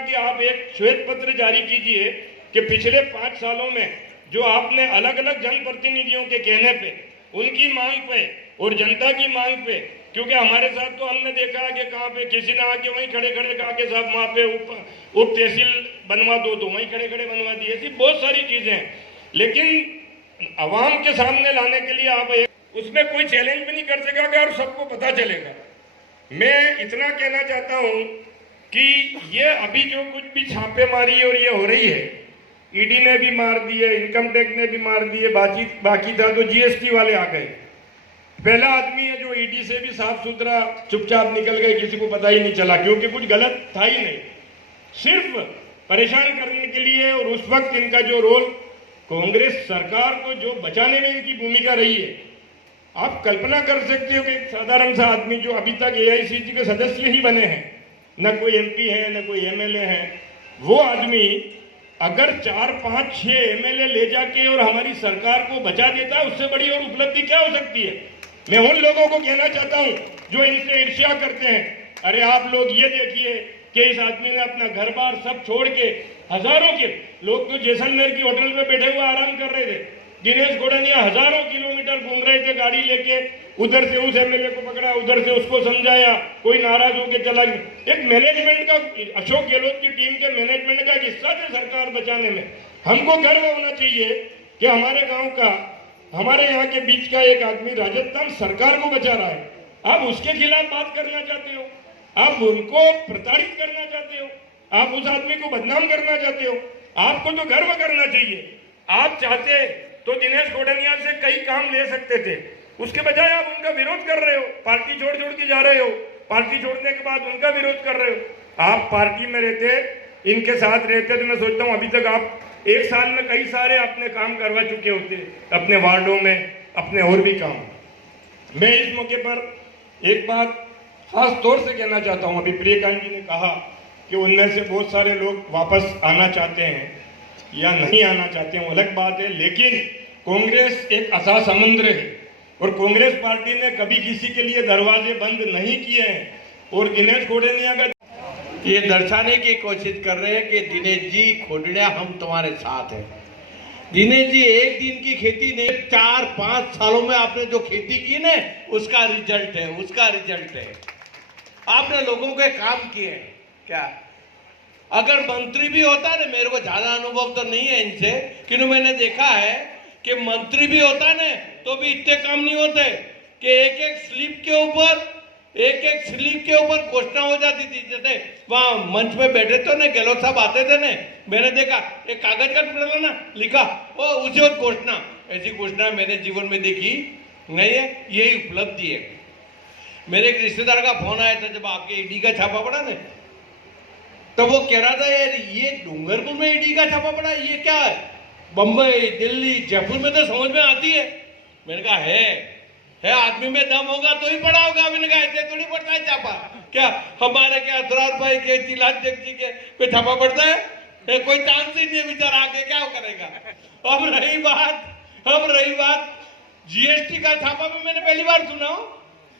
कि आप एक श्वेत पत्र जारी कीजिए कि पिछले 5 सालों में जो आपने अलग अलग जनप्रतिनिधियों के कहने पे, उनकी मांग पे और जनता की मांग पे, क्योंकि हमारे साथ तो हमने देखा है कि कहाँ पे किसी ने आके वहीं खड़े खड़े कहा कि साहब वहाँ पे उप तहसील बनवा दो, तो वहीं खड़े खड़े बनवा दिए। ऐसी बहुत सारी चीजें हैं, लेकिन आवाम के सामने लाने के लिए आप उसमें कोई चैलेंज भी नहीं कर सकेगा और सबको पता चलेगा। मैं इतना कहना चाहता हूं कि ये अभी जो कुछ भी छापेमारी और ये हो रही है, ईडी ने भी मार दिए, इनकम टैक्स ने भी मार दिए, बाकी था तो जीएसटी वाले आ गए। पहला आदमी है जो ईडी से भी साफ सुथरा चुपचाप निकल गए, किसी को पता ही नहीं चला, क्योंकि कुछ गलत था ही नहीं, सिर्फ परेशान करने के लिए। और उस वक्त इनका जो रोल, कांग्रेस सरकार को जो बचाने में इनकी भूमिका रही है, आप कल्पना कर सकते हो कि एक साधारण सा आदमी जो अभी तक एआईसीसी के सदस्य ही बने हैं, न कोई एमपी है न कोई एमएलए है, वो आदमी अगर 4, 5, 6 एमएलए ले जाके और हमारी सरकार को बचा देता है, उससे बड़ी और उपलब्धि क्या हो सकती है। मैं उन लोगों को कहना चाहता हूं जो इनसे ईर्ष्या करते हैं, अरे आप लोग ये देखिए कि इस आदमी ने अपना घर बार सब छोड़ के, हजारों के लोग तो जैसलमेर की होटल में बैठे हुए आराम कर रहे थे, दिनेश गोड़निया हजारों किलोमीटर घूम रहे थे गाड़ी लेके, उधर से उस एमएलए को पकड़ा, उधर से उसको समझाया, कोई नाराज होकर चला गया। एक मैनेजमेंट का, अशोक गहलोत की टीम के मैनेजमेंट का हिस्सा थे सरकार बचाने में। हमको गर्व होना चाहिए कि हमारे गांव का, हमारे यहाँ के बीच का एक आदमी राजस्थान सरकार को बचा रहा है। आप उसके खिलाफ बात करना चाहते हो, आप उनको प्रताड़ित करना चाहते हो, आप उस आदमी को बदनाम करना चाहते हो। आपको तो गर्व करना चाहिए। आप चाहते तो दिनेश गोड़निया से कई काम ले सकते थे, उसके बजाय आप उनका विरोध कर रहे हो, पार्टी छोड़ छोड़ के जा रहे हो, पार्टी छोड़ने के बाद उनका विरोध कर रहे हो। आप पार्टी में रहते, इनके साथ रहते, तो मैं सोचता हूँ अभी तक आप 1 साल में कई सारे अपने काम करवा चुके होते, अपने वार्डों में, अपने और भी काम। मैं इस मौके पर एक बात खास तौर से कहना चाहता हूँ। अभी प्रियकांत जी ने कहा कि उनमें से बहुत सारे लोग वापस आना चाहते हैं या नहीं आना चाहते हैं, वो अलग बात है, लेकिन कांग्रेस एक अथाह समुद्र है और कांग्रेस पार्टी ने कभी किसी के लिए दरवाजे बंद नहीं किए हैं। और दिनेश गोड़निया का ये दर्शाने की कोशिश कर रहे हैं कि दिनेश जी खोडड़िया हम तुम्हारे साथ हैं। दिनेश जी एक दिन की खेती नहीं, 4-5 सालों में आपने जो खेती की ना, उसका रिजल्ट है, उसका रिजल्ट है। आपने लोगों के काम किए हैं क्या। अगर मंत्री भी होता ना, मेरे को ज्यादा अनुभव तो नहीं है इनसे, किंतु मैंने देखा है कि मंत्री भी होता ना तो भी इतने काम नहीं होते कि एक एक स्लिप के ऊपर घोषणा हो जाती थी। जैसे वहां मंच पे बैठे तो ना गहलोत साहब आते थे ना, मैंने देखा एक कागज का टुकड़ा ना लिखा, वो उसी वक्त घोषणा। ऐसी घोषणा मैंने जीवन में देखी नहीं है, यही उपलब्धि है। मेरे एक रिश्तेदार का फोन आया था जब आपके ईडी का छापा पड़ा ना, तो वो कह रहा था यार ये डूंगरपुर में ईडी का छापा पड़ा, ये क्या है, बंबई, दिल्ली, जयपुर में तो समझ में आती है। मैंने कहा है आदमी में दम होगा तो ही पड़ा होगा। मैंने कहा ऐसे थोड़ी पड़ता है छापा, क्या हमारे क्या असरार भाई के, तिलांजक जी के पे छापा पड़ता है, कोई चांस ही नहीं, बेचारा आगे क्या करेगा। अब रही बात जीएसटी का छापा भी मैंने पहली बार सुना हूं,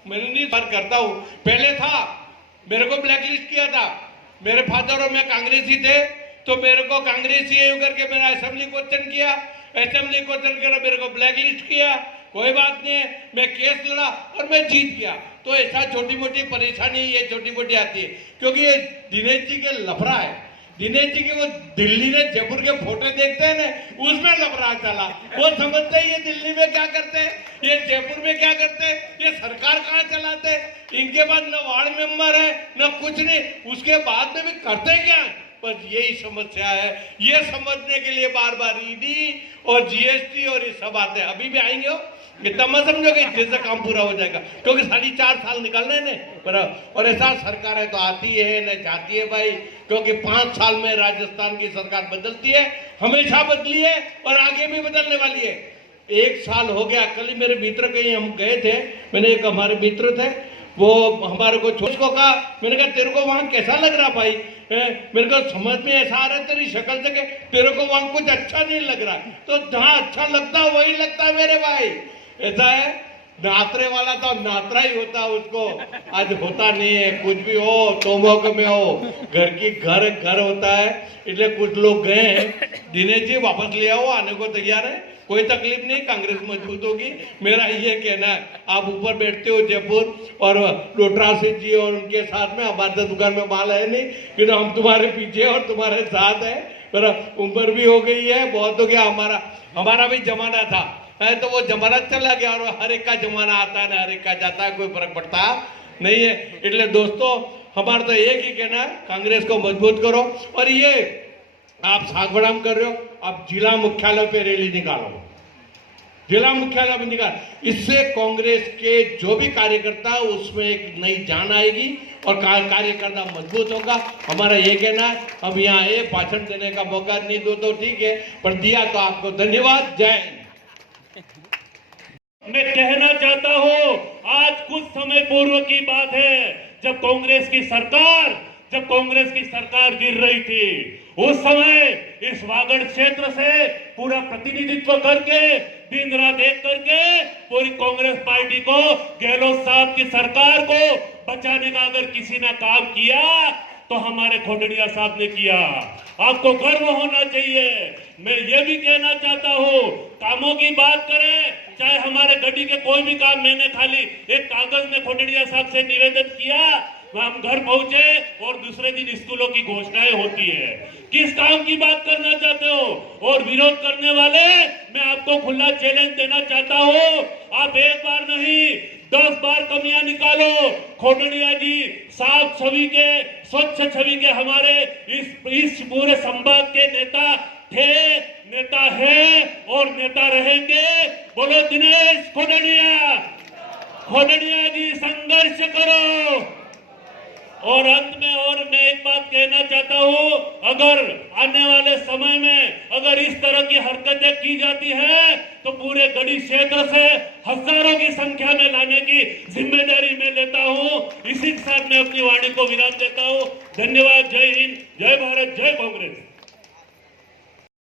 मैंने नहीं बार करता हूं, पहले था, मेरे को ब्लैकलिस्ट किया था। मेरे फादर और मैं कांग्रेसी थे, तो मेरे को कांग्रेसी करके मेरा असेंबली क्वेश्चन किया, असेंबली क्वेश्चन कर मेरे को ब्लैकलिस्ट किया। कोई बात नहीं है, मैं केस लड़ा और मैं जीत गया। तो ऐसा छोटी मोटी परेशानी ये छोटी मोटी आती है, क्योंकि ये दिनेश जी के लफड़ा है। दिनेश जी के वो दिल्ली ने जयपुर के फोटो देखते हैं ना, उसमें लफड़ा चला। वो समझते हैं ये दिल्ली में क्या करते हैं, ये जयपुर में क्या करते हैं, ये सरकार कहाँ चलाते हैं, इनके पास न वार्ड मेंबर है न कुछ नहीं, उसके बाद में भी करते क्या है। बस यही समस्या है। ये समझने के लिए बार बार ईडी और जीएसटी और ये सब आते हैं। अभी भी आएंगे हो, इतना मत समझो कि इससे काम पूरा हो जाएगा, क्योंकि 4.5 साल निकलने ने बराबर। और ऐसा सरकार है तो आती है न जाती है भाई, क्योंकि 5 साल में राजस्थान की सरकार बदलती है, हमेशा बदली है और आगे भी बदलने वाली है। 1 साल हो गया। कल ही मेरे मित्र कहीं हम गए थे, मैंने एक हमारे मित्र थे, वो हमारे को को कहा, मैंने कहा तेरे को वहां कैसा लग रहा भाई, मेरे को समझ में ऐसा आ रहा है तेरी शक्ल से कि तेरे को वहां कुछ अच्छा नहीं लग रहा। तो जहां अच्छा लगता है वही लगता है मेरे भाई, ऐसा है। नातरे वाला तो नातरा ही होता, उसको आज होता नहीं है। कुछ भी हो तोमोक में हो, घर की घर होता है। इसलिए कुछ लोग गए हैं, दिनेश जी वापस ले आओ, आने को तैयार है, कोई तकलीफ नहीं, कांग्रेस मजबूत होगी। मेरा ये कहना है, आप ऊपर बैठते हो जयपुर और डोटरा सिंह जी और उनके साथ में, हमारे तो दुकान में माल है नहीं, क्योंकि हम तुम्हारे पीछे और तुम्हारे साथ है। पर उम्र भी हो गई है, बहुत हो गया, हमारा भी जमाना था है, तो वो जमाना चला गया और हर एक का जमाना आता है ना, हर एक का जाता है, कोई फर्क पड़ता नहीं है। इसलिए दोस्तों, हमारा तो एक ही कहना है, कांग्रेस को मजबूत करो। और ये आप सागवड़ाम कर रहे हो, आप जिला मुख्यालय पे रैली निकालो, जिला मुख्यालय पे निकाल। इससे कांग्रेस के जो भी कार्यकर्ता उसमें एक नई जान आएगी और कार्यकर्ता मजबूत होगा। हमारा ये कहना है, अब यहाँ आए, भाषण देने का मौका नहीं दो तो ठीक है, पर दिया तो आपको धन्यवाद। जय हिंद। मैं कहना चाहता हूं, आज कुछ समय पूर्व की बात है, जब कांग्रेस की सरकार गिर रही थी, उस समय इस वागड़ क्षेत्र से पूरा प्रतिनिधित्व करके, दिन रात एक करके पूरी कांग्रेस पार्टी को, गहलोत साहब की सरकार को बचाने का अगर किसी ने काम किया तो हमारे खोटड़िया साहब ने किया। आपको गर्व होना चाहिए। मैं ये भी कहना चाहता हूँ, कामों की बात करें, चाहे हमारे गड्डी के कोई भी काम, मैंने खाली एक कागज में खोटड़िया साहब से निवेदन किया, हम घर पहुंचे और दूसरे दिन स्कूलों की घोषणाएं होती है। किस काम की बात करना चाहते हो? और विरोध करने वाले, मैं आपको खुला चैलेंज देना चाहता हूं, आप एक बार नहीं 10 बार कमियां निकालो। खोटड़िया जी साफ छवि के, स्वच्छ छवि के हमारे इस पूरे संभाग के नेता थे, नेता है और नेता रहेंगे। बोलो दिनेश खोटड़िया, खोटड़िया जी संघर्ष करो। और अंत में और मैं एक बात कहना चाहता हूं, अगर आने वाले समय में अगर इस तरह की हरकतें की जाती है तो पूरे गढ़ी क्षेत्र से हजारों की संख्या में लाने की जिम्मेदारी मैं लेता हूं। इसी के साथ मैं अपनी वाणी को विराम देता हूं। धन्यवाद। जय हिंद, जय भारत, जय कांग्रेस।